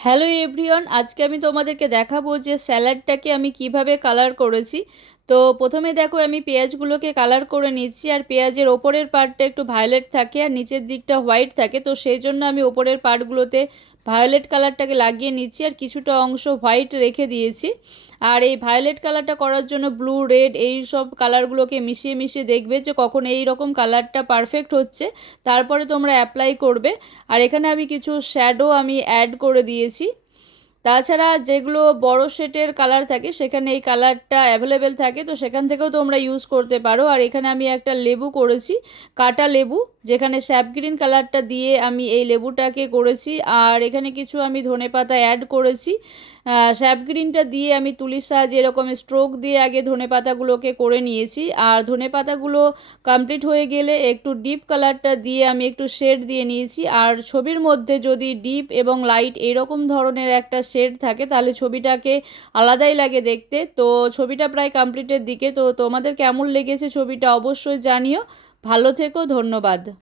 Hello everyone, আজকে আমি তোমাদেরকে দেখাবো যে স্যালাডটাকে আমি কিভাবে কালার করেছি। তো প্রথমে দেখো আমি পেঁয়াজগুলোকে কালার করে নিচ্ছি। আর পেঁয়াজের ওপরের পার্টটা একটু ভায়োলেট থাকে আর নিচের দিকটা হোয়াইট থাকে, তো সেই জন্য আমি ওপরের পার্টগুলোতে ভায়োলেট কালারটাকে লাগিয়ে নিচ্ছি আর কিছুটা অংশ হোয়াইট রেখে দিয়েছি। আর এই ভায়োলেট কালারটা করার জন্য ব্লু, রেড এই সব কালারগুলোকে মিশিয়ে মিশিয়ে দেখবে যে কখন এই রকম কালারটা পারফেক্ট হচ্ছে, তারপরে তোমরা অ্যাপ্লাই করবে। আর এখানে আমি কিছু শ্যাডো আমি অ্যাড করে দিয়েছি। তাছাড়া যেগুলো বড় শেডের কালার থাকে সেখানে এই কালারটা অ্যাভেলেবেল থাকে, তো সেখান থেকেও তোমরা ইউজ করতে পারো। আর এখানে আমি একটা লেবু করেছি, কাটা লেবু, যেখানে স্যাপ গ্রিন কালারটা দিয়ে আমি এই লেবুটাকে করেছি। আর এখানে কিছু আমি ধনেপাতা অ্যাড করেছি। স্যাপ গ্রিনটা দিয়ে আমি তুলির সাহায্যে এরকম স্ট্রোক দিয়ে আগে ধনেপাতাগুলোকে করে নিয়েছি। আর ধনেপাতাগুলো কমপ্লিট হয়ে গেলে একটু ডিপ কালারটা দিয়ে আমি একটু শেড দিয়ে নিয়েছি। আর ছবির মধ্যে যদি ডিপ এবং লাইট এরকম ধরনের একটা শেড থাকে তাহলে ছবিটাকে আলাদাই লাগে দেখতে। তো ছবিটা প্রায় কমপ্লিটের দিকে। তো তোমাদের কেমন লেগেছে ছবিটা অবশ্যই জানিও। ভালো থেকো, ধন্যবাদ।